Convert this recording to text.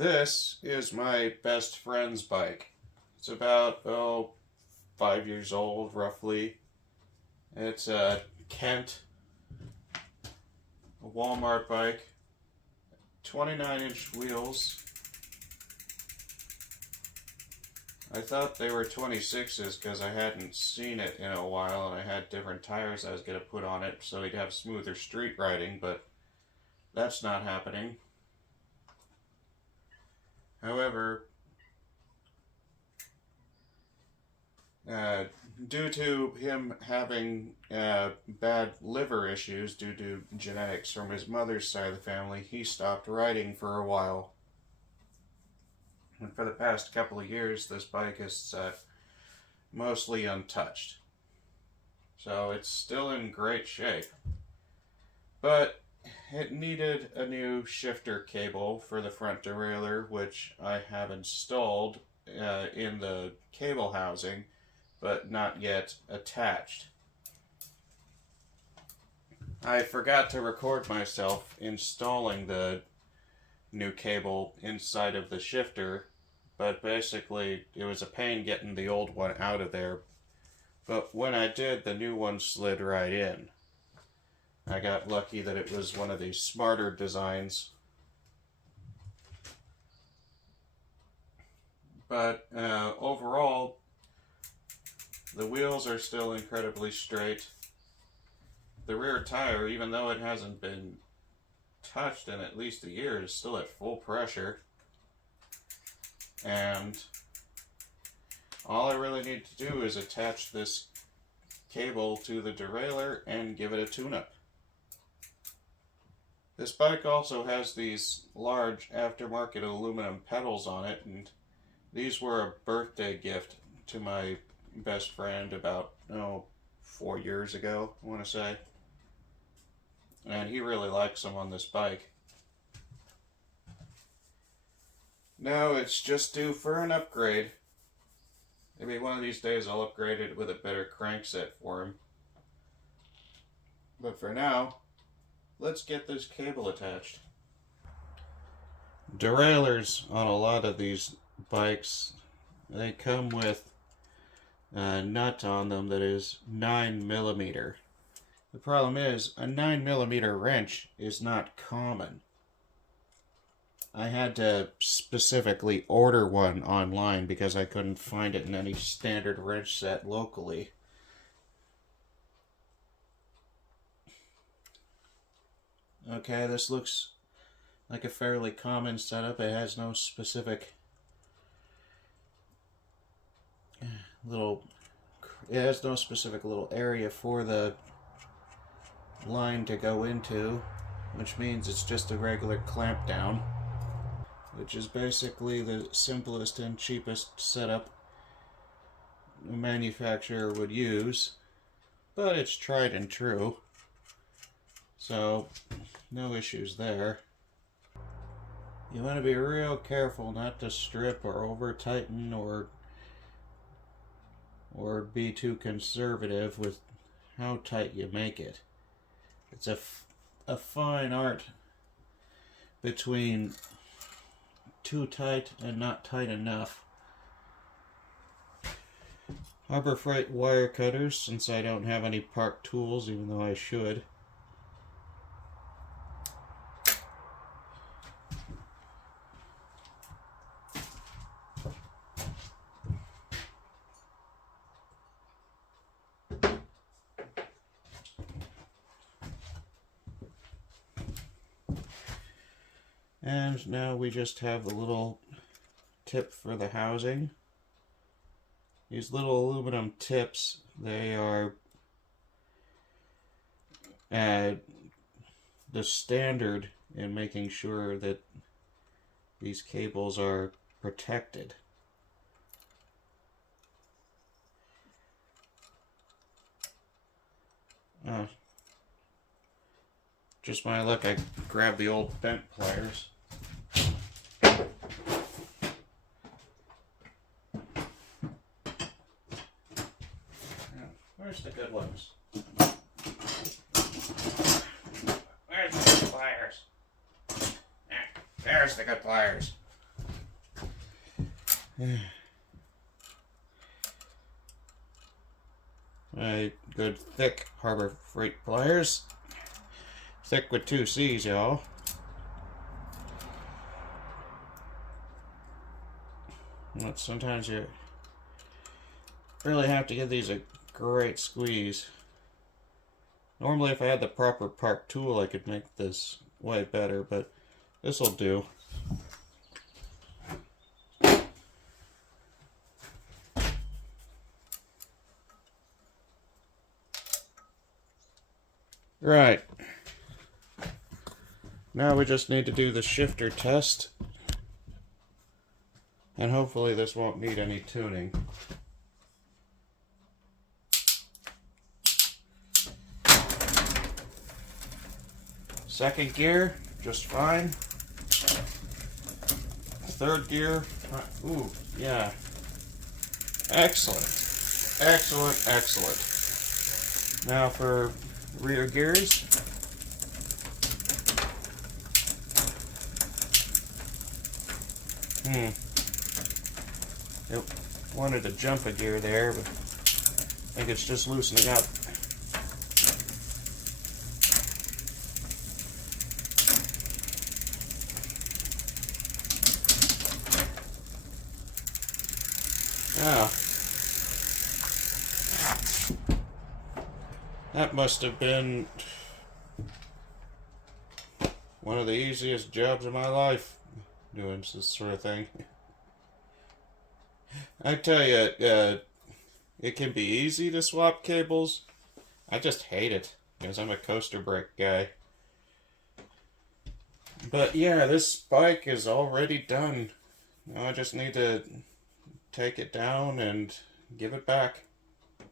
This is my best friend's bike. It's about, 5 years old, roughly. It's a Kent, a Walmart bike, 29-inch wheels. I thought they were 26s because I hadn't seen it in a while and I had different tires I was going to put on it so he'd have smoother street riding, but that's not happening. However, due to him having bad liver issues due to genetics from his mother's side of the family, he stopped riding for a while. And for the past couple of years, this bike is mostly untouched. So it's still in great shape. But it needed a new shifter cable for the front derailleur, which I have installed in the cable housing, but not yet attached. I forgot to record myself installing the new cable inside of the shifter, but basically it was a pain getting the old one out of there. But when I did, the new one slid right in. I got lucky that it was one of these smarter designs. But overall, the wheels are still incredibly straight. The rear tire, even though it hasn't been touched in at least a year, is still at full pressure. And all I really need to do is attach this cable to the derailleur and give it a tune-up. This bike also has these large aftermarket aluminum pedals on it, and these were a birthday gift to my best friend about, 4 years ago, I want to say. And he really likes them on this bike. Now it's just due for an upgrade. Maybe one of these days I'll upgrade it with a better crankset for him. But for now, let's get this cable attached. Derailleurs on a lot of these bikes, they come with a nut on them that is 9mm. The problem is, a 9mm wrench is not common. I had to specifically order one online because I couldn't find it in any standard wrench set locally. Okay, this looks like a fairly common setup. It has no specific little area for the line to go into, which means it's just a regular clamp down, which is basically the simplest and cheapest setup a manufacturer would use, but it's tried and true, so no issues there. You want to be real careful not to strip or over tighten or be too conservative with how tight you make it. It's a fine art between too tight and not tight enough. Harbor Freight wire cutters, since I don't have any park tools, even though I should. And now we just have the little tip for the housing. These little aluminum tips, they are the standard in making sure that these cables are protected. Just my luck, I grabbed the old bent pliers. Where's the good ones? Where's the good pliers? There's the good pliers. Alright, good thick Harbor Freight pliers. Thick with 2 C's, y'all. But sometimes you really have to give these a great squeeze. Normally if I had the proper part tool I could make this way better, but this will do. Right. Now we just need to do the shifter test. And hopefully this won't need any tuning. Second gear, just fine. Third gear, ooh, yeah. Excellent. Excellent, excellent. Now for rear gears. It wanted to jump a gear there, but I think it's just loosening up. Ah. That must have been one of the easiest jobs of my life, doing this sort of thing. I tell you, it can be easy to swap cables. I just hate it, because I'm a coaster brake guy. But yeah, this bike is already done. Now I just need to take it down and give it back.